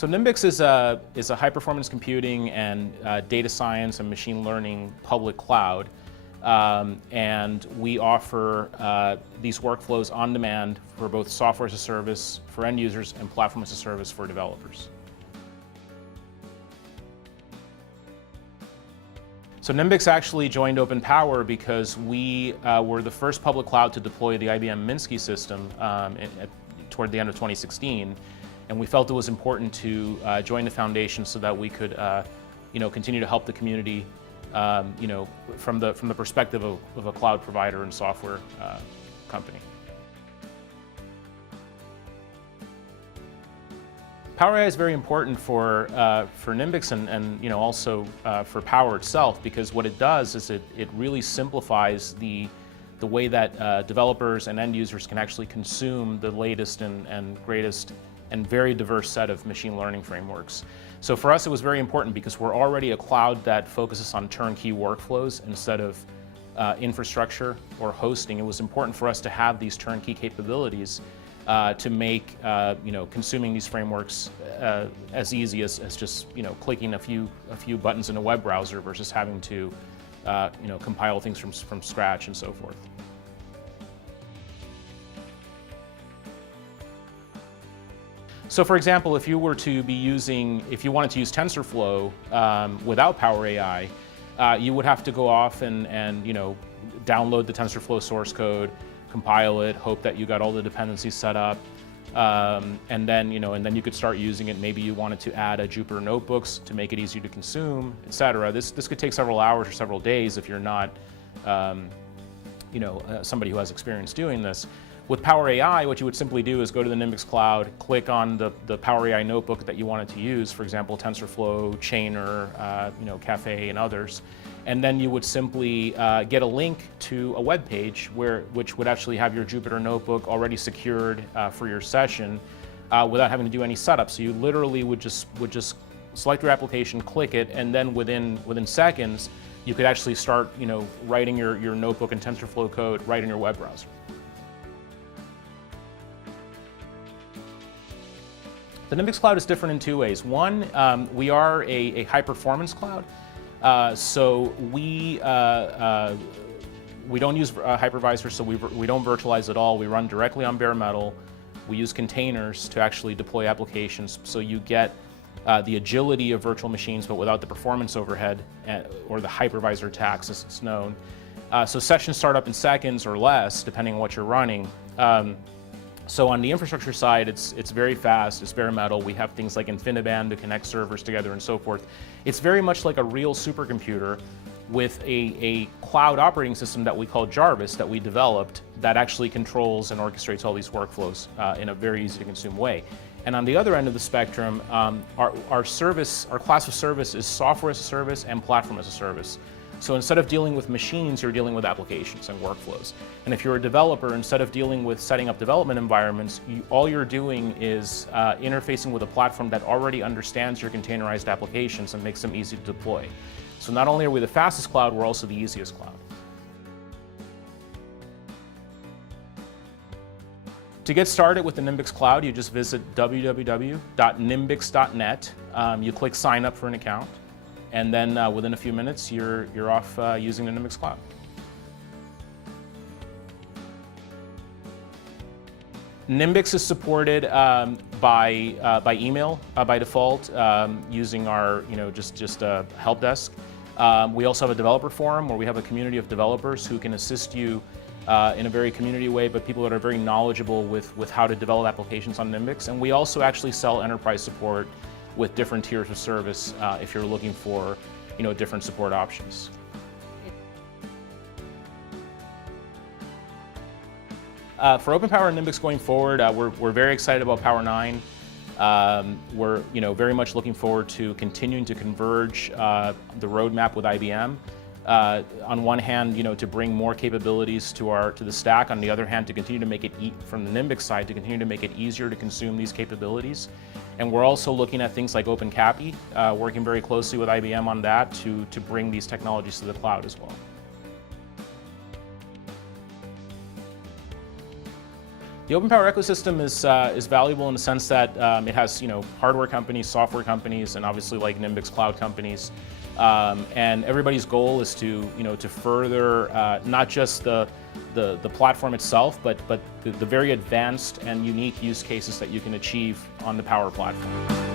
So NIMBIX is a high-performance computing and data science and machine learning public cloud, and we offer these workflows on demand for both software as a service for end users and platform as a service for developers. So NIMBIX actually joined OpenPOWER because we were the first public cloud to deploy the IBM Minsky system toward the end of 2016. And we felt it was important to join the foundation so that we could, continue to help the community, from the perspective of a cloud provider and software company. PowerAI is very important for NIMBIX and also for Power itself, because what it does is it really simplifies the way that developers and end users can actually consume the latest and greatest and very diverse set of machine learning frameworks. So for us, it was very important because we're already a cloud that focuses on turnkey workflows instead of infrastructure or hosting. It was important for us to have these turnkey capabilities to make consuming these frameworks as easy as just clicking a few buttons in a web browser versus having to compile things from scratch and so forth. So for example, if you wanted to use TensorFlow without PowerAI, you would have to go off and download the TensorFlow source code, compile it, hope that you got all the dependencies set up, and then you could start using it. Maybe you wanted to add a Jupyter Notebooks to make it easier to consume, etc. This could take several hours or several days if you're not somebody who has experience doing this. With PowerAI, what you would simply do is go to the NIMBIX cloud, click on the PowerAI notebook that you wanted to use, for example, TensorFlow, Chainer, Caffe, and others, and then you would simply get a link to a web page which would actually have your Jupyter Notebook already secured for your session without having to do any setup. So you literally would just select your application, click it, and then within seconds, you could actually start writing your notebook and TensorFlow code right in your web browser. The NIMBIX cloud is different in two ways. One, we are a high-performance cloud, so we don't use hypervisors, so we don't virtualize at all. We run directly on bare metal. We use containers to actually deploy applications, so you get the agility of virtual machines, but without the performance overhead or the hypervisor tax, as it's known. So sessions start up in seconds or less, depending on what you're running. So on the infrastructure side, it's very fast, it's bare metal. We have things like InfiniBand to connect servers together and so forth. It's very much like a real supercomputer with a cloud operating system that we call Jarvis that we developed that actually controls and orchestrates all these workflows in a very easy to consume way. And on the other end of the spectrum, our class of service is software as a service and platform as a service. So instead of dealing with machines, you're dealing with applications and workflows. And if you're a developer, instead of dealing with setting up development environments, all you're doing is interfacing with a platform that already understands your containerized applications and makes them easy to deploy. So not only are we the fastest cloud, we're also the easiest cloud. To get started with the NIMBIX cloud, you just visit www.nimbix.net. You click sign up for an account. And then within a few minutes, you're off using the NIMBIX cloud. NIMBIX is supported by email by default using our just a help desk. We also have a developer forum where we have a community of developers who can assist you in a very community way, but people that are very knowledgeable with how to develop applications on NIMBIX. And we also actually sell enterprise support with different tiers of service if you're looking for different support options. For OpenPOWER and NIMBIX going forward, we're very excited about Power 9. We're very much looking forward to continuing to converge the roadmap with IBM. On one hand, to bring more capabilities to the stack. On the other hand, to continue to make it from the NIMBIX side, to continue to make it easier to consume these capabilities. And we're also looking at things like OpenCAPI, working very closely with IBM on that to bring these technologies to the cloud as well. The OpenPOWER ecosystem is valuable in the sense that it has hardware companies, software companies, and obviously like NIMBIX cloud companies. And everybody's goal is to further not just the platform itself, but the very advanced and unique use cases that you can achieve on the Power platform.